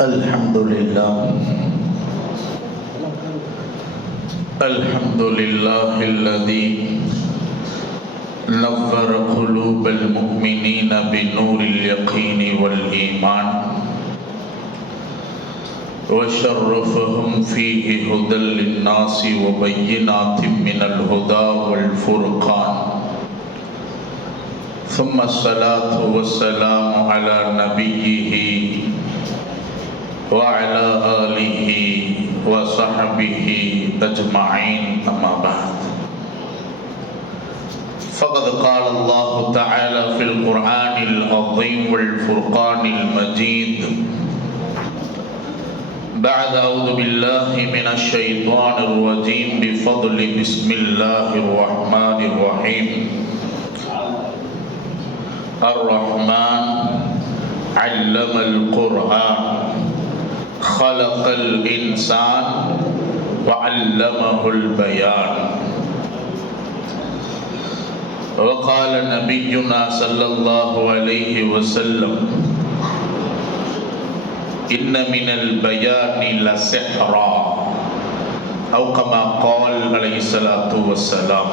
الحمد لله الذي نور قلوب المؤمنين بنور اليقين والإيمان وشرفهم فيه هدى للناس وبينات من الهدى والفرقان ثم الصلاة والسلام على نبيه وعلى آله وصحبه أجمعين أما بعد فقد قال الله تعالى في القرآن العظيم والفرقان المجيد بعد أعوذ بالله من الشيطان الرجيم بفضل بسم الله الرحمن الرحيم الرحمن علم القرآن خلق الإنسان وعلمه البيان وقال نبينا صلى الله عليه وسلم إن من البيان لسحرا أو كما قال عليه الصلاة والسلام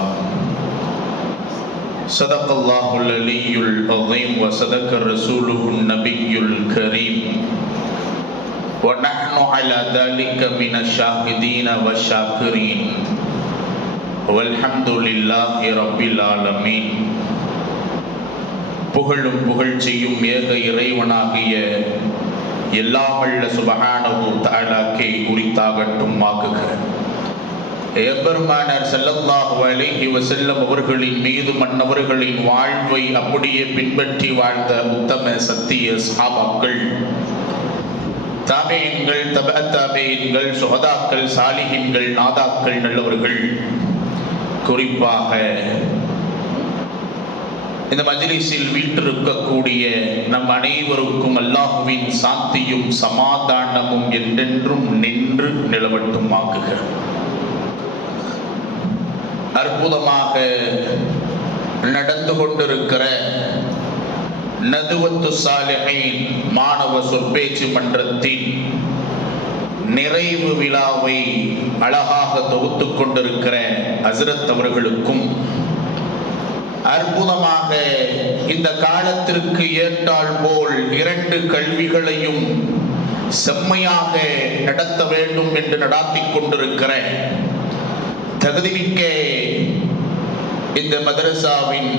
صدق الله العلي العظيم وصدق رسوله النبي الكريم ونحن على ذلك من الشاهدين والشاكرين والحمد لله رب العالمين. புகழும் புகழ்ச்சியும் ஏக இறைவனாகிய எல்லாம் வல்ல சுப்ஹானஹு தஆலாக்கே உரித்தாகட்டும் ஆகுக. எபெருமானார் ஸல்லல்லாஹு அலைஹி வஸல்லம் அவர்களின் மீது மன்னவர்களின் வாழ்வை அப்படியே பின்பற்றி வாழ்ந்த உத்தம சத்திய சஹாபாக்கள், தாபீன்கள், தபஅ தாபீன்கள், சுஹதாக்கள், சாலிஹீன்கள், நாதாக்கள், நல்லவர்கள், குறிப்பாக இந்த மஜ்லிஸில் வீற்றிருக்கக்கூடிய நம் அனைவருக்கும் அல்லாஹ்வின் சாந்தியும் சமாதானமும் என்றென்றும் நின்று நிலவட்டும் ஆக்குக. அற்புதமாக நடந்து கொண்டிருக்கிற நதுவத்து சாலிஹீன் மாணவ சொற்பேச்சு மன்றத்தின் நிறைவு விழாவை அழகாக தொகுத்து கொண்டிருக்கிற ஹஸ்ரத் அவர்களுக்கும், அற்புதமாக இந்த காலத்திற்கு ஏற்றால் போல் 2 கல்விகளையும் செம்மையாக நடத்த வேண்டும் என்று நடாத்தி கொண்டிருக்கிற தகுதிமிக்க இந்த மதரசாவின்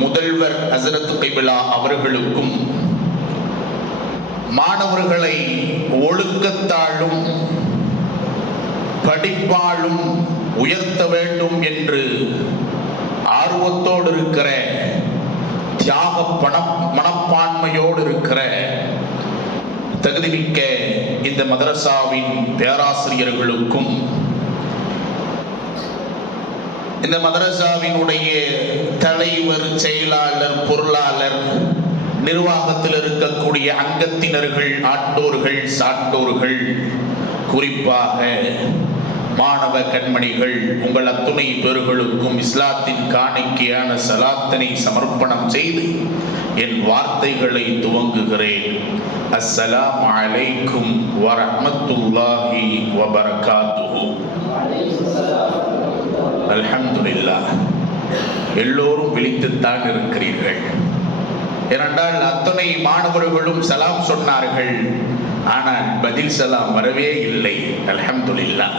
முதல்வர் ஹஸ்ரத் கிப்லா அவர்களுக்கும், மாணவர்களை ஒழுக்கத்தாலும் படிப்பாலும் உயர்த்த வேண்டும் என்று ஆர்வத்தோடு இருக்கிற, தியாக மனப்பான்மையோடு இருக்கிற தகுதிமிக்க இந்த மதரசாவின் பேராசிரியர்களுக்கும், இந்த மதரசாவினுடைய தலைவர், செயலாளர், பொருளாளர், நிர்வாகத்தில் இருக்கக்கூடிய அங்கத்தினர்கள், ஆட்டோர்கள், சாட்டோர்கள், குறிப்பாக மாணவ கண்மணிகள், உங்கள் அத்துணை பேர்களுக்கும் இஸ்லாத்தின் காணிக்கையான சலாத்தினை சமர்ப்பணம் செய்து என் வார்த்தைகளை துவங்குகிறேன். அஸ்ஸலாமு அலைக்கும் வரஹ்மத்துல்லாஹி வபரகாத்துஹு. அல்ஹம்துலில்லாஹ், எல்லோரும் விழித்துத்தான் இருக்கிறீர்கள். ஏனென்றால் அத்தனை மாணவர்களும் சலாம் சொன்னார்கள், ஆனால் பதில் சலாம் வரவே இல்லை. அல்ஹம்துலில்லாஹ்.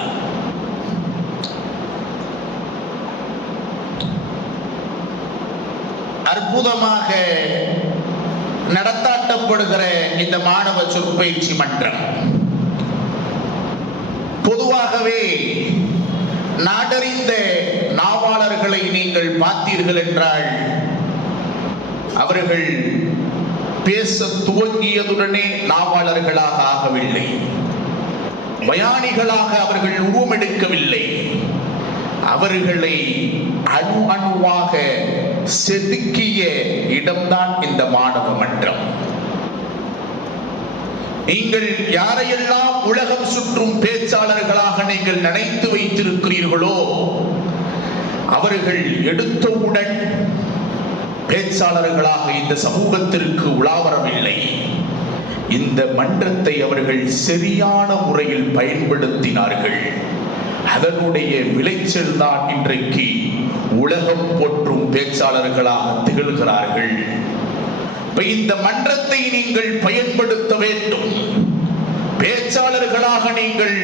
அற்புதமாக நடத்தாட்டப்படுகிற இந்த மாணவ சொற்பயிற்சி மன்றம் பொதுவாகவே நாடறிந்த நாவாளர்களை நீங்கள் பார்த்தீர்கள் என்றால், அவர்கள் பேச துவங்கியதுடனே நாவாளர்களாக ஆகவில்லை, பயானிகளாக அவர்கள் உருவமெடுக்கவில்லை. அவர்களை அணு அணுவாக செதுக்கிய இடம்தான் இந்த மாணவ மன்றம். நீங்கள் யாரையெல்லாம் உலகம் சுற்றும் பேச்சாளர்களாக நீங்கள் நினைத்து வைத்திருக்கிறீர்களோ, அவர்கள் எடுத்தவுடன் பேச்சாளர்களாக இந்த சமூகத்திற்கு உலாவரவில்லை. இந்த மன்றத்தை அவர்கள் சரியான முறையில் பயன்படுத்தினார்கள். அதனுடைய விளைச்சல் தான் இன்றைக்கு உலகம் போற்றும் பேச்சாளர்களாக திகழ்கிறார்கள். இந்த மன்றத்தை நீங்கள் பயன்படுத்த வேண்டும். பேச்சாளர்களாக நீங்கள்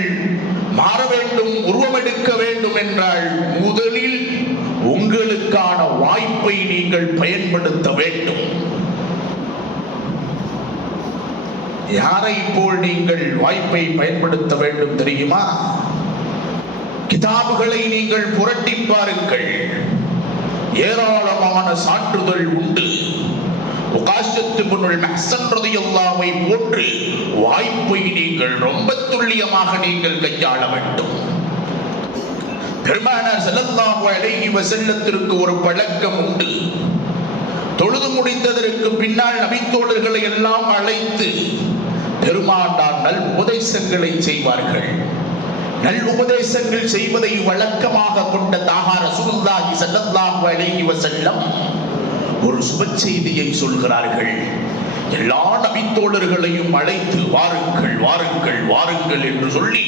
மாற வேண்டும், உருவமெடுக்க வேண்டும் என்றால் முதலில் உங்களுக்கான வாய்ப்பை நீங்கள் பயன்படுத்த வேண்டும். யாரை போல் நீங்கள் வாய்ப்பை பயன்படுத்த வேண்டும் தெரியுமா? கிதாபுகளை நீங்கள் புரட்டி பாருங்கள், ஏராளமான சான்றுதல் உண்டு. உகாஷத் இப்னுல் மஹ்சன் ரலியல்லாஹு அன்ஹு போன்று வாய்ப்பை நீங்கள் ரொம்ப துல்லியமாக நீங்கள் கையாள வேண்டும். பெருமானார் ஸல்லல்லாஹு அலைஹி வஸல்லத்திற்கு ஒரு பழக்கம் உண்டு. தொழுது முடிந்ததற்கு பின்னால் நபித்தோழர்களை எல்லாம் அழைத்து பெருமானார் நல் உபதேசங்களை செய்வார்கள். நல் உபதேசங்கள் செய்வதை வழக்கமாக கொண்ட தாஹா ரசூலுல்லாஹி ஸல்லல்லாஹு அலைஹி வஸல்லம் ஒரு சுப செய்தியை சொல்கிறார்கள். எல்லா நபித்தோழர்களையும் அழைத்து வாருங்கள் வாருங்கள் வாருங்கள் என்று சொல்லி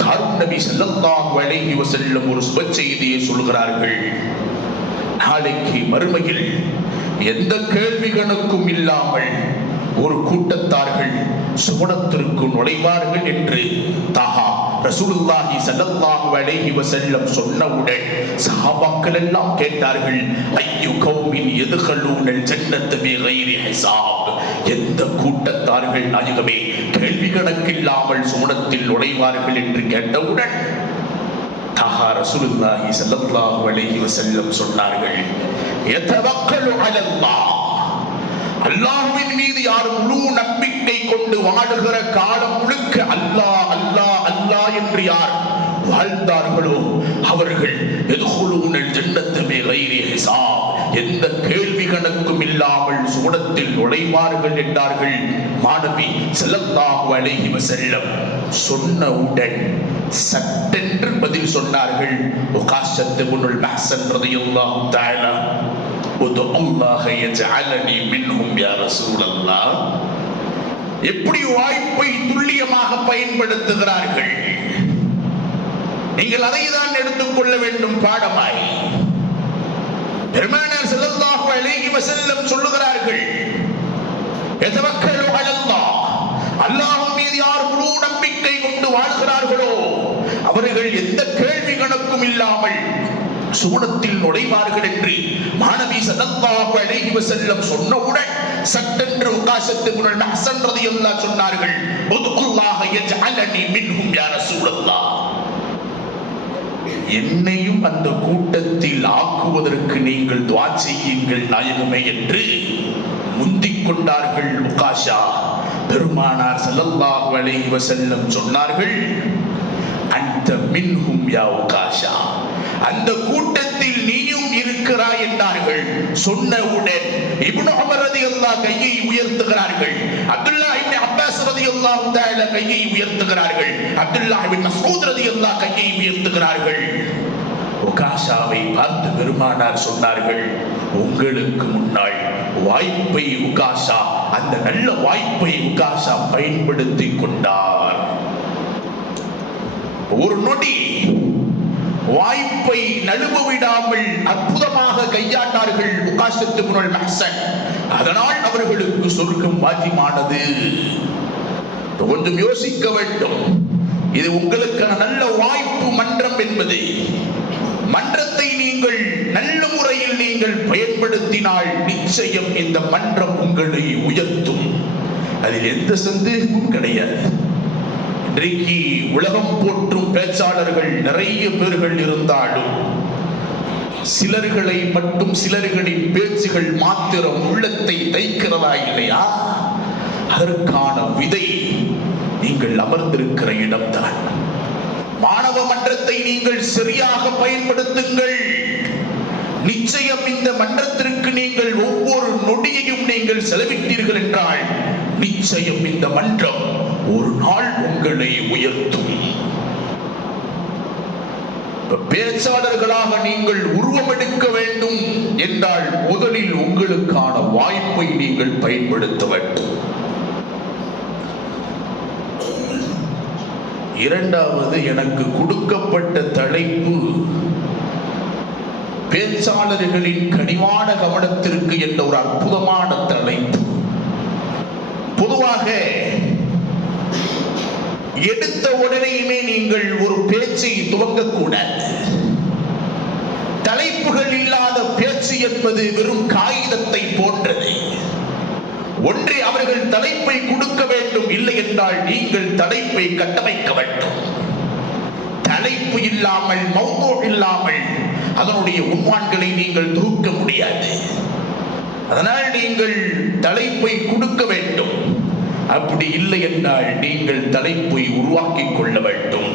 காரூன் நபி ஸல்லல்லாஹு அலைஹி வஸல்லம் ஒரு சுப செய்தியை சொல்கிறார்கள். நாளைக்கு மறுமையில் எந்த கேள்வி கணக்கும் இல்லாமல் ஒரு கூட்டத்தார்கள் சுவனத்திற்கு நுழைவார்கள் என்று தாஹா ரசூலுல்லாஹி ஸல்லல்லாஹு அலைஹி வஸல்லம் சொன்னவுடன் சஹாபாக்கள் எல்லாம் கேட்டார்கள், ஐயு கௌமின் யதுகலூனல் ஜன்னத பிகைரி ஹிசாப், எந்த கூட்டத்தார்கள் நாயகமே கேள்வி கணக்கில்லாமல் சுவனத்தில் நுழைவார்கள் என்று கேட்டவுடன் தாஹா ரசூலுல்லாஹி ஸல்லல்லாஹு அலைஹி வஸல்லம் சொன்னார்கள், யதவக்கலு அலல்லாஹ், அல்லாஹ்வின் மீது யார் முழு நம்பிக்கை கொண்டு வாழுகிற காலம் முழுக்க அல்லாஹ் அல்லாஹ் அல்லாஹ் என்று யார் வாழ்ந்தார்களோ அவர்கள் யதுகுலூனல் ஜன்னத பிகைரி ஹிசாப், எந்த கேள்வி கணக்கும் இல்லாமல் சுவனத்தில் நுழைவார்கள் என்றார்கள். மாணவி ஸல்லல்லாஹு அலைஹி வஸல்லம் சொன்னவுடன் சட்டென்று பதில் சொன்னார்கள். உகாஷத் இப்னுல் மஹ்சன் ரலியல்லாஹு தஆலா, உதுல்லாஹ யஜஅலனி மின்ஹும் யா ரசூலல்லாஹ். எப்படி வாய்ப்பை துல்லியமாக பயன்படுத்துகிறார்கள். நீங்கள் அதை தான் எடுத்துக்கொள்ள வேண்டும் பாடமாய். பெருமானார் ஸல்லல்லாஹு அலைஹி வஸல்லம் சொல்லுகிறார்கள், யதவக்கலு அலல்லாஹ், அல்லாஹ்வின் மீது யார் முழு நம்பிக்கை கொண்டு வாழ்கிறார்களோ அவர்கள் எந்த கேள்வி கணக்கும் இல்லாமல் சுவனத்தில் நுழைவார்கள் என்று மாணவி ஸல்லல்லாஹு அலைஹி வஸல்லம் சொன்னவுடன் சட்டென்று உகாஷத் இப்னுல் மஹ்சன் ரலியல்லாஹு சொன்னார்கள், உதுல்லாஹ யஜஅலனி மின்ஹும் யா ரசூலல்லாஹ், என்னையும் அந்த கூட்டத்தில் ஆக்குவதற்கு நீங்கள் துஆ செய்யுங்கள் நாயகமே என்று முந்திக் கொண்டார்கள். உகாஷா பெருமானார் ஸல்லல்லாஹு அலைஹி வஸல்லம் சொன்னார்கள், அன்த மின்ஹும் யா உகாஷா, அந்த கூட்டத்தில் நீயும் இருக்கிறாய் என்றார்கள். சொன்னவுடன் இப்னு உமர் ரலியல்லாஹு கையை உயர்த்துகிறார்கள், அப்துல்லாஹ் இப்னு அப்பாஸ் ரலியல்லாஹு தஆலா கையை உயர்த்துகிறார்கள், அப்துல்லாஹ் இப்னு மஸ்ஊத் ரலியல்லாஹு கையை உயர்த்துகிறார்கள். உகாஷாவை பார்த்து பெருமானார் சொன்னார்கள், உங்களுக்கு முன்னால் வாய்ப்பை உகாஷா, அந்த நல்ல வாய்ப்பை உகாஷா பயன்படுத்திக் கொண்டார். ஒரு நொடி வாய்ப்பை நழுவ விடாமல் அற்புதமாக கையாண்டார்கள் உகாஷத் இப்னுல் மஹ்சன். அதனால் அவர்களுக்கு சொர்க்கம் வாஜிமானது. கொஞ்சம் யோசிக்க வேண்டும். இது உங்களுக்கான நல்ல வாய்ப்பு மன்றம் என்பது. மன்றத்தை நீங்கள் நல்ல முறையில் நீங்கள் பயன்படுத்தினால் நிச்சயம் இந்த மன்றம் உங்களை உயர்த்தும். அதில் எந்த சந்தேகமும் கிடையாது. இன்றைக்கு உலகம் போற்றும் பேச்சாளர்கள் நிறைய பேர்கள் இருந்தாலும் சிலர்களை மட்டும், சிலர்களின் பேச்சுகள் மாத்திரம் உள்ளத்தை தைக்கிறதா இல்லையா? அதற்கான விதை நீங்கள் அமர்ந்திருக்கிற இடம்தான். மாணவ மன்றத்தை நீங்கள் சரியாக பயன்படுத்துங்கள். நிச்சயம் இந்த மன்றத்திற்கு நீங்கள் ஒவ்வொரு நொடியையும் நீங்கள் செலவிட்டீர்கள் என்றால் நிச்சயம் இந்த மன்றம் ஒரு நாள் உங்களை உயர்த்தும். பேச்சாளர்களாக நீங்கள் உருவமெடுக்க வேண்டும் என்றால் முதலில் உங்களுக்கான வாய்ப்பை நீங்கள் பயன்படுத்த வேண்டும். இரண்டாவது, எனக்கு கொடுக்கப்பட்ட தலைப்பு பேச்சாளர்களின் கனிவான கவனத்திற்கு என்ற ஒரு அற்புதமான தலைப்பு. பொதுவாக எடுத்த உடனேயுமே நீங்கள் ஒரு பேச்சை துவங்கக்கூடாது. தலைப்புகள் இல்லாத பேச்சு என்பது வெறும் காகிதத்தை போன்றது. ஒன்றே அவர்கள் தலைப்பை கொடுக்க வேண்டும், இல்லை என்றால் நீங்கள் தலைப்பை கட்டமைக்க வேண்டும். தலைப்பு இல்லாமல், மௌது இல்லாமல் அதனுடைய உண்மான்களை நீங்கள் தொகுக்க முடியாது. அதனால் நீங்கள் தலைப்பை கொடுக்க வேண்டும். அப்படி இல்லை என்றால் நீங்கள் தலைப்பை உருவாக்கிக் கொள்ள வேண்டும்.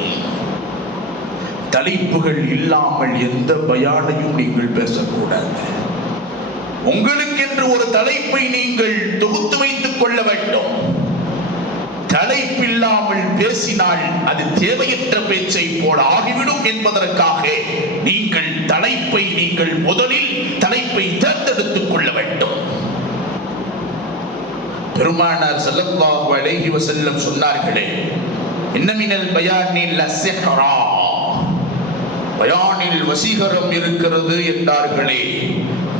தலைப்புகள் இல்லாமல் எந்த பயானையும் நீங்கள் பேசக்கூடாது. உங்களுக்கென்று ஒரு தலைப்பை நீங்கள் தொகுத்து வைத்துக் கொள்ள வேண்டும். தலைப்பில்லாமல் பேசினால் அது தேவையற்ற பேச்சை போல ஆகிவிடும் என்பதற்காக நீங்கள் தலைப்பை முதலில் தலைப்பை தேர்ந்தெடுத்துக் கொள்ள வேண்டும். பெருமானார் ஸல்லல்லாஹு அலைஹி வஸல்லம் சொன்னார்களே, இன்ன மினல் பயானில் லஸிஹ்ரா, பயானில் வசீகரம் இருக்கிறது என்றார்களே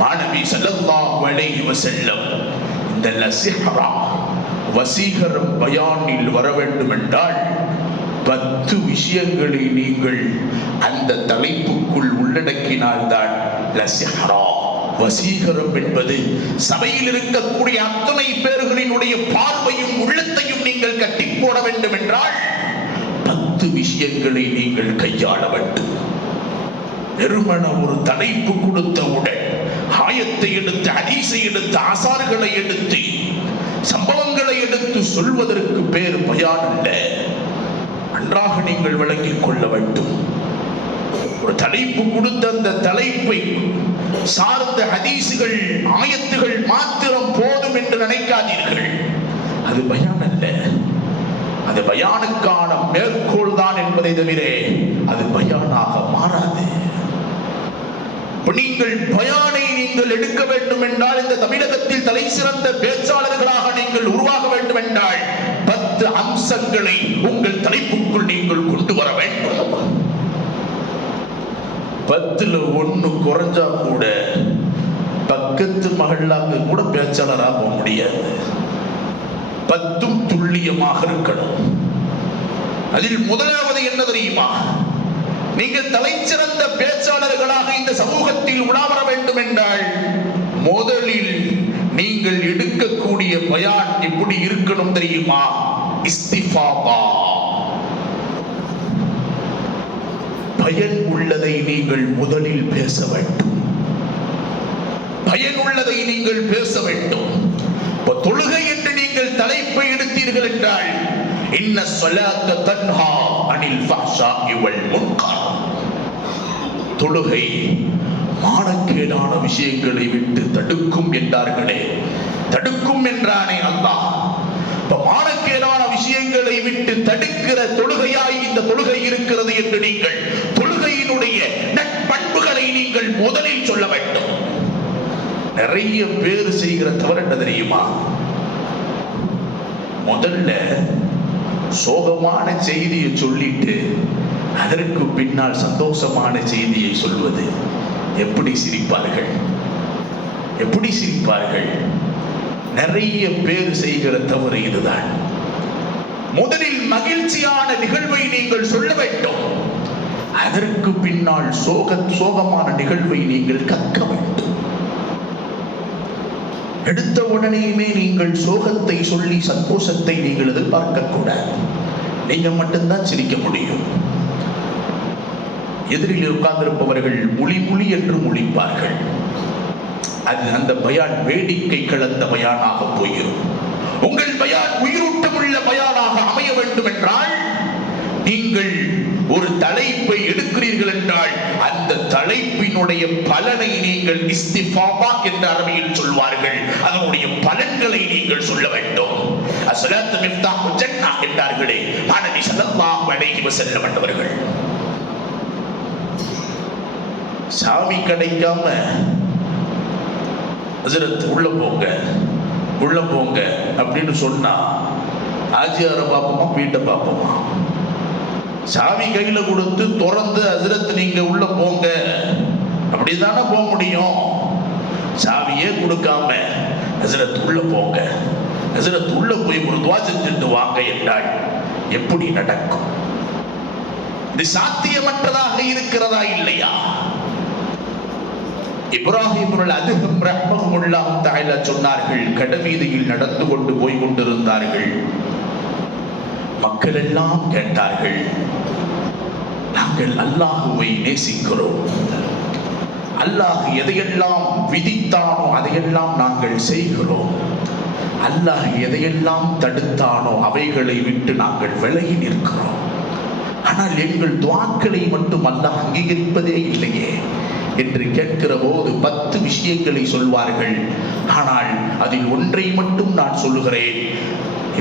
மாணவி ஸல்லல்லாஹு அலைஹி வஸல்லம். இந்த லஸிஹ்ரா, வசீகரம் பயானில் வர வேண்டும் என்றால் 10 விஷயங்களை நீங்கள் அந்த தலைப்புக்குள் உள்ளடக்கினால்தான் லஸிஹ்ரா, வசீகரம் என்பது சபையில் இருக்கக்கூடிய அத்தனை பேர்களினுடைய பார்வையும் உள்ளத்தையும் நீங்கள் கட்டி போட வேண்டும் என்றால் 10 விஷயங்களை நீங்கள் கையாள வேண்டும். வெறுமன ஒரு தலைப்பு கொடுத்தவுடன் ஆயத்தை எடுத்து, ஹதீஸை எடுத்து, ஆசார்களை எடுத்து, சம்பவங்களை எடுத்து சொல்வதற்கு பேர் பயான் அல்ல. நன்றாக நீங்கள் விளங்கிக் கொள்ள வேண்டும். ஒரு தலைப்பு கொடுத்த அந்த தலைப்பை சார்ந்த ஹதீசுகள், ஆயத்துகள் மாத்திரம் போதும் என்று நினைக்காதீர்கள். அது பயான் அல்ல. அது பயானுக்கான மேற்கோள் தான் என்பதை தவிர அது பயானாக மாறாது. நீங்கள் பயானை எடுக்க வேண்டும் என்றால், இந்த தமிழகத்தில் தலை சிறந்த பேச்சாளர்களாக நீங்கள் உருவாக வேண்டும் என்றால் 10 அம்சங்களை உங்கள் தலைப்புக்குள் நீங்கள் கொண்டு வர வேண்டும். 10ல் 1 குறைஞ்சா கூட பக்கத்து மகளாக்கு கூட பேச்சாளராக போக முடியாது. 10ம் துல்லியமாக இருக்கணும். அதில் முதலாவது என்ன தெரியுமா? நீங்கள் தலைச்சிறந்த பேச்சாளர்களாக இந்த சமூகத்தில் உலாவர வேண்டும் என்றால் முதலில் நீங்கள் எடுக்கக்கூடிய பயான் எப்படி இருக்கணும் தெரியுமா? இஸ்திஃபாதா, பயன் உள்ளதை நீங்கள் முதலில் பேச வேண்டும். பயன் உள்ளதை நீங்கள் பேச வேண்டும். தொழுகை என்று நீங்கள் தலைப்பை எடுத்தீர்கள் என்றால், இன்ன ஸலாத்த தன்ஹா அனில் ஃபஹ்ஷாஇ வல் முன்கர், தொழுகை மானக்கேடான விஷயங்களை விட்டு தடுக்கும் என்றார்களே. தடுக்கும் என்றானே அல்லாஹ். மானக்கேடான விஷயங்களை விட்டு தடுக்கிற தொழுகையாய் இந்த தொழுகை இருக்கிறது என்று நீங்கள் தொழுகையினுடைய நற்பண்புகளை நீங்கள் முதலில் சொல்ல வேண்டும். நிறைய பேர் செய்கிற தவறு என்ன தெரியுமா? முதல்ல சோகமான செய்தியை சொல்லிட்டு அதற்கு பின்னால் சந்தோஷமான செய்தியை சொல்வது. எப்படி சிரிப்பார்கள், எப்படி சிரிப்பார்கள்? நிறைய பேர் செய்கிற தவறு இதுதான். முதலில் மகிழ்ச்சியான நிகழ்வை நீங்கள் சொல்ல வேண்டும். அதற்கு பின்னால் சோகமான நிகழ்வை நீங்கள் கற்க வேண்டும். எடுத்த உடனேயுமே நீங்கள் சோகத்தை சொல்லி சந்தோஷத்தை நீங்கள் எதிர்பார்க்க கூடாது. நீங்க மட்டும்தான் சிரிக்க முடியும். எதிரில் உட்கார்ந்திருப்பவர்கள் முழி என்று முழிப்பார்கள். அது அந்த பயான் வேடிக்கை கலந்த பயானாக போயிடும். உங்கள் பயான் உயிரூட்டமுள்ள பயானாக அமைய வேண்டும் என்றால், நீங்கள் ஒரு தலைப்பை எடுக்கிறீர்கள் என்றால் அந்த தலைப்பினுடைய பலனை நீங்கள் இஸ்திஃபாபா என்ற அரபியில் சொல்வார்கள். அதனுடைய பலன்களை நீங்கள் சொல்ல வேண்டும். அஸ்ஸலாத்து மிஃப்தாஹுல் ஜன்னah என்றார்களே நபி ஸல்லல்லாஹு அலைஹி வஸல்லம் அவர்கள். சாமி கிடைக்காம ஹஜ்ரத் உள்ள போங்க அப்படின்னு சொன்னா ஆஜியாரை பார்ப்போமா வீட்டை பார்ப்போமா? சாவி கையில கொடுத்து திறந்து ஹஜ்ரத் நீங்க உள்ள போங்க அப்படிதானே போக முடியும். சாவியே கொடுக்காம ஹஜ்ரத் உள்ள போங்க, ஹஜ்ரத் உள்ள போய் ஒரு துஆ செஞ்சுட்டு வாங்க என்றால் எப்படி நடக்கும்? இது சாத்தியமற்றதாக இருக்கிறதா இல்லையா? இப்ராஹிம் அதுஹம் ரஹ்மஹுல்லாஹு தஆலா சொன்னார்கள், கடவீதியில் நடந்து கொண்டு போய் கொண்டிருந்தார்கள். மக்கள் எல்லாம் கேட்டார்கள், நாங்கள் அல்லாஹுவை நேசிக்கிறோம், அல்லாஹ் எதையெல்லாம் விதித்தானோ அதையெல்லாம் நாங்கள் செய்கிறோம், அல்லாஹ் எதையெல்லாம் தடுத்தானோ அவைகளை விட்டு நாங்கள் விலகி நிற்கிறோம். ஆனால் எங்கள் துஆக்களை மட்டும் அல்லாஹ் அங்கீகரிப்பதே இல்லையே என்று கேட்கிற போது 10 விஷயங்களை சொல்வார்கள். ஆனால் அதில் ஒன்றை மட்டும் நான் சொல்லுகிறேன்.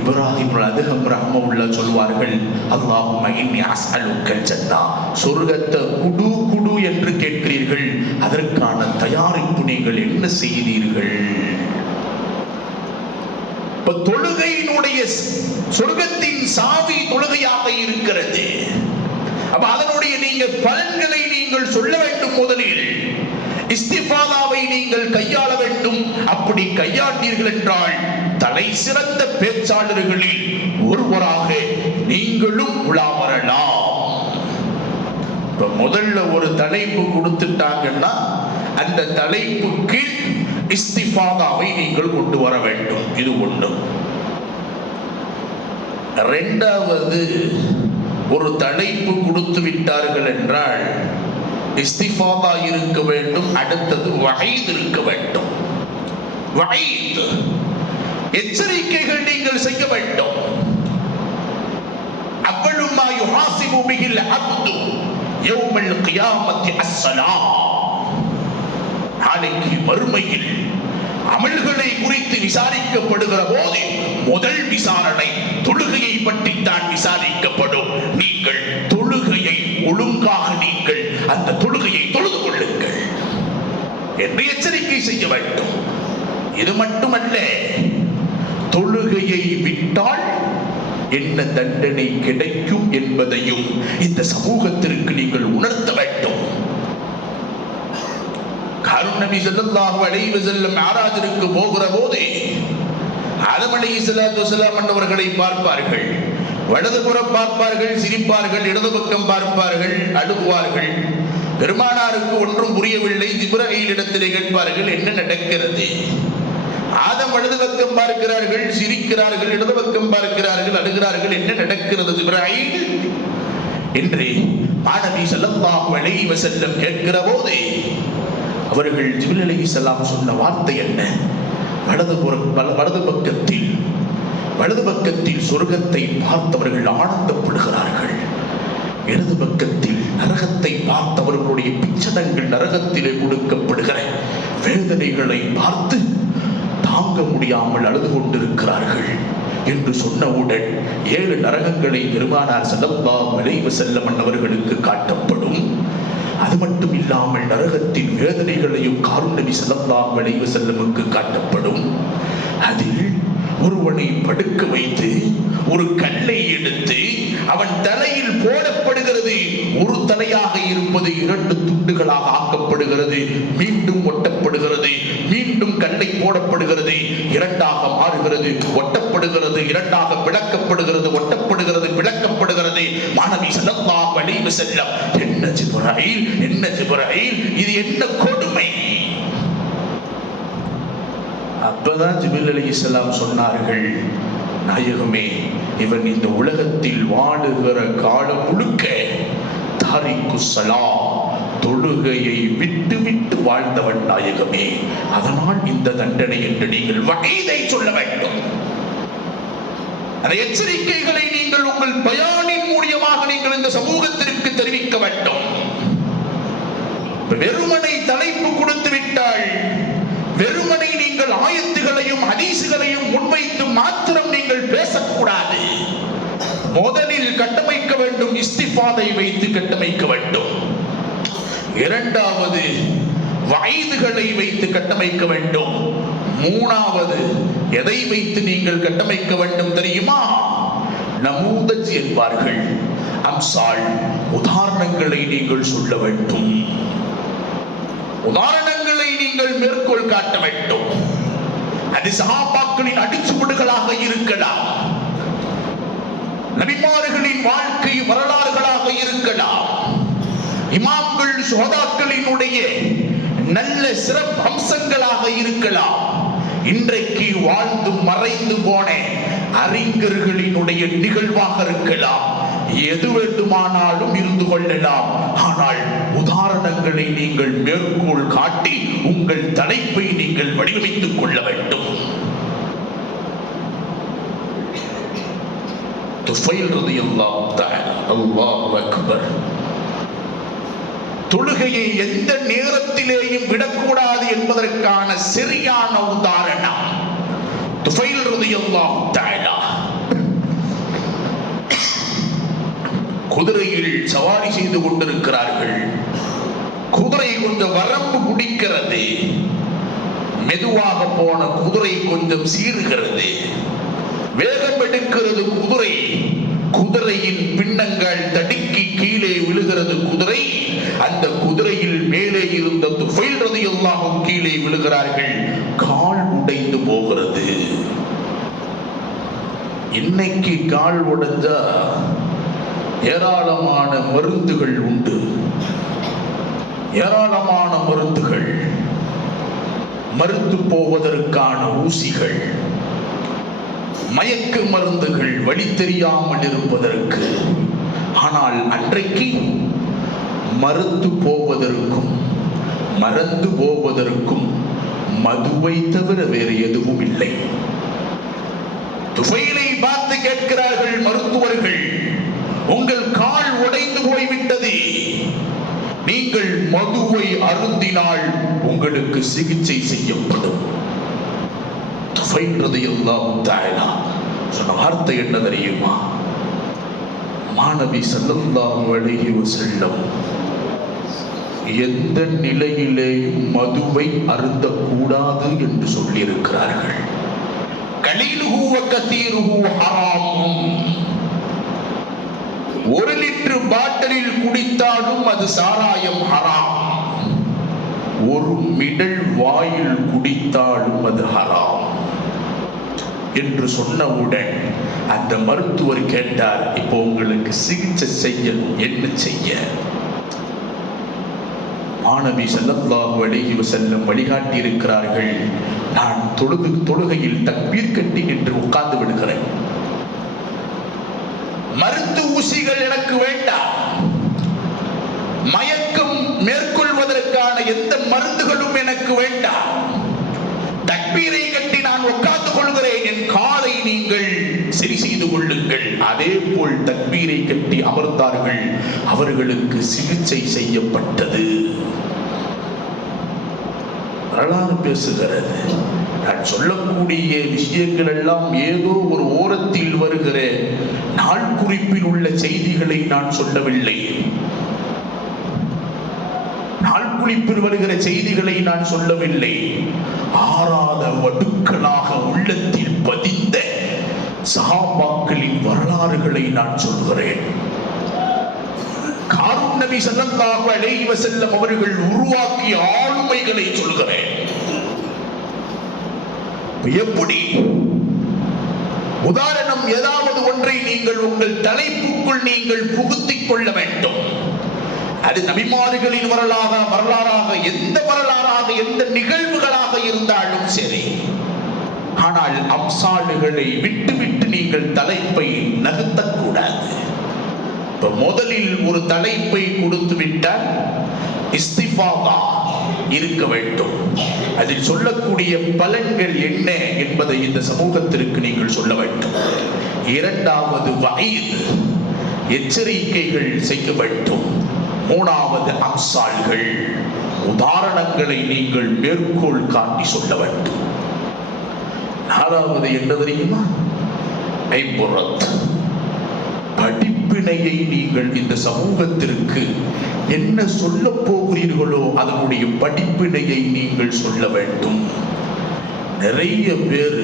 இப்ராஹிம் அதுஹம் ரஹ்மஹுல்லாஹ் சொல்வார்கள், அல்லாஹும்ம இன்னி அஸ்அலுக்கல் ஜன்னah, சொர்க்கத்தை குடு குடு என்று கேட்கிறீர்கள், அதற்கான தயாரிப்பு நீங்கள் என்ன செய்தீர்கள்? தொழுகையினுடைய சொர்க்கத்தின் சாவி தொழுகையாக இருக்கிறது. அப்ப அதனுடைய நீங்கள் பலன்களை நீங்கள் சொல்ல வேண்டும். முதலில் இஸ்திஃபாதாவை நீங்கள் கையாள வேண்டும். அப்படி கையாண்டீர்கள் என்றால் தலை சிறந்த பேச்சாளர்களில் ஒருவராக நீங்களும் உலா வரலாம். இப்ப முதல்ல ஒரு தலைப்பு கொடுத்துட்டாங்கன்னா அந்த தலைப்புக்கு இஸ்திஃபாதாவை நீங்கள் கொண்டு வர வேண்டும். இது ஒன்று. இரண்டாவது, ஒரு தலைப்பு கொடுத்து விட்டார்கள் என்றால் இஸ்திஃபாதா இருக்க வேண்டும். அடுத்தது வஹீத் இருக்க வேண்டும். வஹீத், எச்சரிக்கைகள் நீங்கள் செய்ய வேண்டும். அவ்வளவு மா யுஹாசிபு பிஹில் அப்து யௌமல் கியாமத்தி அஸ்ஸலாம். நாளைக்கு மறுமையில் அமல்களை குறித்து விசாரிக்கப்படுகிற போது முதல் விசாரணை தொழுகையை பற்றி தான் விசாரிக்கப்படும். நீங்கள் தொழுகையை ஒழுங்காக நீங்கள் அந்த தொழுகையை தொழுது கொள்ளுங்கள் என்று எச்சரிக்கை செய்ய வேண்டும். இது மட்டுமல்ல, தொழுகையை விட்டால் என்ன தண்டனை கிடைக்கும் என்பதையும் இந்த சமூகத்திற்கு நீங்கள் உணர்த்த வேண்டும். ஹாரூன் நபி ஸல்லல்லாஹு அலைஹி வஸல்லம் மிஅராஜிற்கு போகிற போது ஆதம் அலைஹிஸ்ஸலாத்து வஸலாம் அன்னவர்களை பார்ப்பார்கள். வலதுபுறம் பார்ப்பார்கள், சிரிப்பார்கள். இடது பக்கம் பார்ப்பார்கள், அழுவார்கள். பெருமானாருக்கு ஒன்றும் புரியவில்லை. ஜிப்ரீல் இடத்திலே கேட்பார்கள், என்ன நடக்கிறது? ஆதம் வலது பக்கம் பார்க்கிறார்கள், சிரிக்கிறார்கள். இடது பக்கம் பார்க்கிறார்கள், அழுகிறார்கள். என்ன நடக்கிறது ஜிப்ரீல் என்று நபி ஸல்லல்லாஹு அலைஹி வஸல்லம் கேட்கிற போது அவர்கள் ஜிப்ரீல் அலைஹிஸ்ஸலாம் சொன்ன வார்த்தை என்ன? வலது பக்கத்தில் சொர்க்கத்தை பார்த்தவர்கள் ஆனந்தப்படுகிறார்கள். இடது பக்கத்தில் நரகத்தை பார்த்தவர்களுடைய பிச்சடங்கள் நரகத்திலே கொடுக்கப்படுகிற வேதனைகளை பார்த்து தாங்க முடியாமல் அழுது கொண்டிருக்கிறார்கள் என்று சொன்னவுடன் 7 நரகங்களை பெருமானார் ஸல்லல்லாஹு அலைஹி வஸல்லம் அவர்களுக்கு காட்டப்படும். அது மட்டும் இல்லாமல் நரகத்தின் வேதனைகளையும் ஹாரூன் நபி ஸல்லல்லாஹு அலைஹி வஸல்லமுக்கு காட்டப்படும். அதில் ஒருவனை படுக்க வைத்து ஒரு கல்லை எடுத்து அவன் தலையில் போடப்படுகிறது. ஒரு தலையாக இருப்பது 2 துண்டுகளாக ஆக்கப்படுகிறது. மீண்டும் ஒட்டப்படுகிறது. மீண்டும் கல்லை போடப்படுகிறது. 2ஆக மாறுகிறது. ஒட்டப்படுகிறது. 2ஆக பிளக்கப்படுகிறது. ஒட்டப்படுகிறது. பிளக்கப்படுகிறது. நபி ஸல்லல்லாஹு அலைஹி வஸல்லம், என்ன ஜிப்ரீல், என்ன ஜிப்ரீல், இது என்ன கொடுமை? அப்பதான் ஜிப்ரீல் அலைஹிஸ்ஸலாம் சொன்னார்கள், நாயகமே, இவன் இந்த உலகத்தில் வாழுகிற காலம் முழுக்க தாரிக்கு ஸலாம், தொழுகையை விட்டு விட்டு வாழ்ந்தவன் நாயகமே. அதனால் இந்த தண்டனை என்று நீங்கள் வஹீதை சொல்ல வேண்டும். அந்த எச்சரிக்கைகளை நீங்கள் உங்கள் பயானின் மூலமாக நீங்கள் இந்த சமூகத்திற்கு தெரிவிக்க வேண்டும். வெறுமனை தலைப்பு கொடுத்து விட்டால், வெறுமனை நீங்கள் ஆயத்துகளையும் ஹதீசுகளையும் முன்வைத்து மாத்திரம் நீங்கள் பேசக்கூடாது. முதலில் கட்டமைக்க வேண்டும். இஸ்திஃபாதை வைத்து கட்டமைக்க வேண்டும். இரண்டாவது வயதுகளை வைத்து கட்டமைக்க வேண்டும். மூணாவது எதை வைத்து நீங்கள் கட்டமைக்க வேண்டும் தெரியுமா? நமூதஜ் என்பார்கள். அம்சால், உதாரணங்களை நீங்கள் சொல்ல வேண்டும், உதாரணங்களை நீங்கள் மேற்கோள் காட்ட வேண்டும். அது சஹாபாக்களின் அடிச்சுவடுகளாக இருக்கலாம், நபிமார்களின் வாழ்க்கை வரலாறுகளாக இருக்கலாம், இமாம்கள் சுஹதாக்களினுடைய நல்ல சிறப்பு அம்சங்களாக இருக்கலாம், இன்றைக்கு வாழ்ந்து மறைந்து போன அறிஞர்களினுடைய நிகழ்வாக இருக்கலாம், எது வேண்டுமானாலும் இருந்து கொள்ளலாம். ஆனால் உதாரணங்களை நீங்கள் மேற்கோள் காட்டி உங்கள் தலைப்பை நீங்கள் வடிவமைத்துக் கொள்ள வேண்டும். துஃபைல் ரலியல்லாஹு தஆலா, அல்லாஹு அக்பர், தொழுகையை எந்த நேரத்திலேயும் விடக்கூடாது என்பதற்கான சரியான உதாரணம். துஃபைல் ரலியல்லாஹு தஆலா குதிரையில் சவாரி செய்து கொண்டிருக்கிறார்கள். குதிரை கொஞ்சம் வரம்பு பிடிக்கிறது, மெதுவாக போன குதிரை கொஞ்சம் சீறுகிறது, வேகம் எடுக்கிறது குதிரை, குதிரையின் பின்னங்கள் தடுக்கி கீழே விழுகிறது குதிரை. அந்த குதிரையில் மேலே இருந்த துஃபைல் ரலியல்லாஹு கீழே விழுகிறார்கள், கால் உடைந்து போகிறது. இன்னைக்கு கால் உடைஞ்சா ஏராளமான மருந்துகள் உண்டு, ஏராளமான மருந்துகள், மருந்து போவதற்கான ஊசிகள், மயக்க மருந்துகள், வழி தெரியாமல் இருப்பதற்கு. ஆனால் அன்றைக்கு மருந்து போவதற்கும் மறந்து போவதற்கும் மதுவை தவிர வேறு எதுவும் இல்லை. துஃபைலை பார்த்து கேட்கிறார்கள் மருத்துவர்கள், உங்கள் கால் உடைந்து போய்விட்டது, நீங்கள் மதுவை அருந்தினால் உங்களுக்கு சிகிச்சை செய்யப்படும். துஃபைல் ரலியல்லாஹு தஆலா சொன்ன வார்த்தை என்ன தெரியுமா? மாநபி ஸல்லல்லாஹு அலைஹி வஸல்லம் எந்த நிலையிலேயும் மதுவை அருந்தக்கூடாது என்று சொல்லியிருக்கிறார்கள். கலீலுஹு வ கதீருஹு ஹராம். 1 லிட்டர் பாட்டிலில் குடித்தாலும் அது சாராயம் ஹராம், 1 மிடல் வாயில் குடித்தாலும் அது ஹராம் என்று சொன்னவுடன் அந்த மருத்துவர் கேட்டார், இப்போ உங்களுக்கு சிகிச்சை செய்ய என்ன செய்ய? மாநபி ஸல்லல்லாஹு அலைஹி வஸல்லம் வழிகாட்டி இருக்கிறார்கள், நான் தொழுகையில் தக்பீர் கட்டி என்று உட்கார்ந்து விடுகிறேன், மருந்து ஊசிகள் எனக்கு வேண்டாம், மயக்கம் மேற்கொள்வதற்கான எந்த மருந்துகளும் எனக்கு வேண்டாம், தக்பீரை கட்டி நான் உட்கார்ந்து கொள்கிறேன், என் காலை நீங்கள் சரி செய்து கொள்ளுங்கள். அதே போல் தக்பீரை கட்டி அமர்ந்தார்கள், அவர்களுக்கு சிகிச்சை செய்யப்பட்டது. வரலாறு பேசுகிறது. நான் சொல்லக்கூடிய விஷயங்கள் எல்லாம் ஏதோ ஒரு ஓரத்தில் வருகிற நாள் குறிப்பில் உள்ள செய்திகளை நான் சொல்லவில்லை. நாள் குறிப்பில் வருகிற செய்திகளை நான் சொல்லவில்லை. ஆறாத வடுக்களாக உள்ளத்தில் பதிந்த சஹாபாக்களின் வரலாறுகளை நான் சொல்கிறேன். காரூன் நபி ஸல்லல்லாஹு அலைஹி வஸல்லம் அவர்கள் உருவாக்கிய ஆளுமைகளை சொல்கிறேன். எப்படி உதாரணம் ஏதாவது ஒன்றை நீங்கள் உங்கள் தலைப்புக்குள் நீங்கள் புகுத்திக் கொள்ள வேண்டும். அது நபிமார்களின் வரலாறாக எந்த வரலாறாக எந்த நிகழ்வுகளாக இருந்தாலும் சரி. ஆனால் அம்சாடுகளை விட்டுவிட்டு நீங்கள் தலைப்பை நகர்த்தக்கூடாது. இப்ப முதலில் ஒரு தலைப்பை கொடுத்து விட்டால் இஸ்திஃபாதா இருக்க வேண்டும். அதில் சொல்லக்கூடிய பலன்கள் என்ன என்பதை இந்த சமூகத்திற்கு நீங்கள் சொல்ல வேண்டும். இரண்டாவது வயது எச்சரிக்கைகள் செய்ய வேண்டும். மூணாவது அம்சால்கள் உதாரணங்களை நீங்கள் மேற்கோள் காட்டி சொல்ல வேண்டும். நாலாவது என்ன தெரியுமா? ஐபுரத் படிப்பினையை நீங்கள் இந்த சமூகத்திற்கு என்ன சொல்ல போகிறீர்களோ அதனுடைய படிப்பினையை நீங்கள் சொல்ல வேண்டும். நிறைய பேர்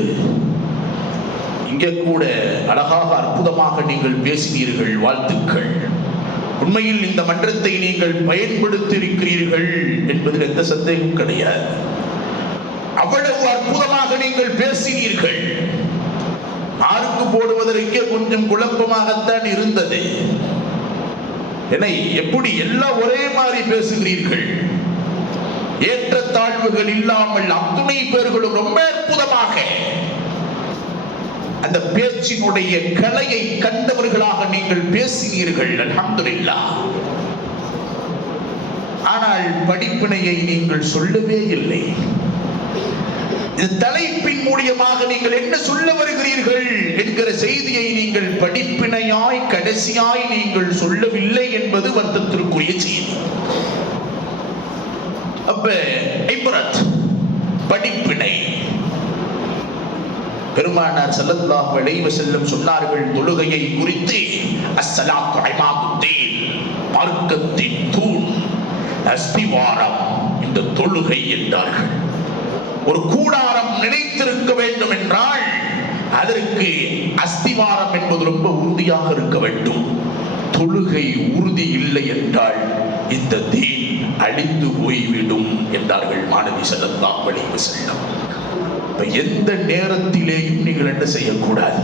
இங்கே கூட அழகாக அற்புதமாக நீங்கள் பேசினீர்கள், வாழ்த்துக்கள். உண்மையில் இந்த மன்றத்தை நீங்கள் பயன்படுத்தி இருக்கிறீர்கள் என்பதில் எந்த சந்தேகம் கிடையாது. அவ்வளவு அற்புதமாக நீங்கள் பேசினீர்கள். மார்க்கு போடுவதற்கே கொஞ்சம் குழப்பமாகத்தான் இருந்தது. என்னை எப்படி எல்லாம் ஒரே மாதிரி பேசுகிறீர்கள், ஏற்றத்தாழ்வுகள் இல்லாமல் அத்துணை பேர்களும் ரொம்ப அற்புதமாக அந்த பேச்சினுடைய கலையை கண்டவர்களாக நீங்கள் பேசினீர்கள். அல்ஹம்துலில்லாஹ். ஆனால் படிப்பினையை நீங்கள் சொல்லவே இல்லை. இந்த தலைப்பின் மூலியமாக நீங்கள் என்ன சொல்ல வருகிறீர்கள் என்கிற செய்தியை நீங்கள் படிப்பினையாய் கடைசியாய் நீங்கள் சொல்லவில்லை என்பது வருத்தத்திற்குரிய செய்தி. அப்ப இப்ரத், படிப்பினை. பெருமானார் ஸல்லல்லாஹு அலைஹி வஸல்லம் சொன்னார்கள் தொழுகையை குறித்து, அஸ்ஸலாத்து இமாதுத்தீன், மார்க்கத்தின் தூண், அஸ்திவாரம் இந்த தொழுகை என்றார்கள். ஒரு கூடாரம் நினைத்திருக்க வேண்டும் என்றால் அதற்கு அஸ்திவாரம் என்பது ரொம்ப உறுதியாக இருக்க வேண்டும். தொழுகை உறுதி இல்லை என்றால் இந்த தீன் அழிந்து போய்விடும் என்றார்கள் மாணவி ஸல்லல்லாஹு அலைஹி வஸல்லம். எந்த நேரத்திலேயும் நீங்கள் என்ன செய்யக்கூடாது,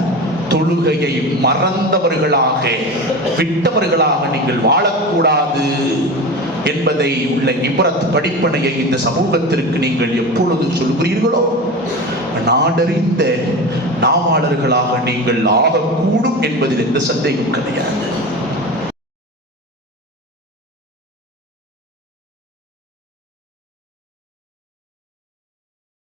தொழுகையை மறந்தவர்களாக விட்டவர்களாக நீங்கள் வாழக்கூடாது என்பதை உள்ள இப்ரத் படிப்பனையை இந்த சமூகத்திற்கு நீங்கள் எப்பொழுது சொல்கிறீர்களோ நாடறிந்த நாவாளர்களாக நீங்கள் ஆகக்கூடும் என்பதில் எந்த சந்தேகம் கிடையாது.